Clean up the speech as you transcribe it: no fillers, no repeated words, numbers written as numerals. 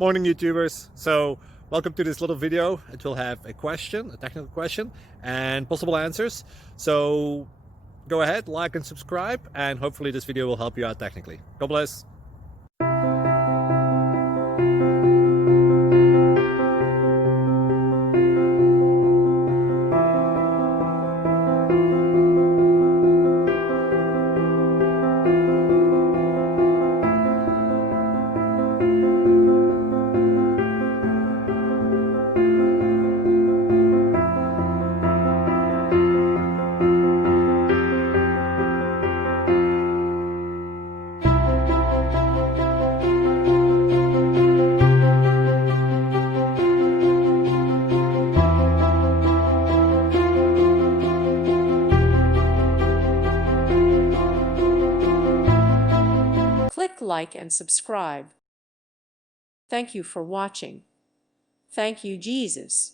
Morning YouTubers. So welcome to this little video. It will have a question, a technical question, and possible answers. So go ahead, like and subscribe, and hopefully this video will help you out technically. God bless. Click like and subscribe. Thank you for watching. Thank you, Jesus.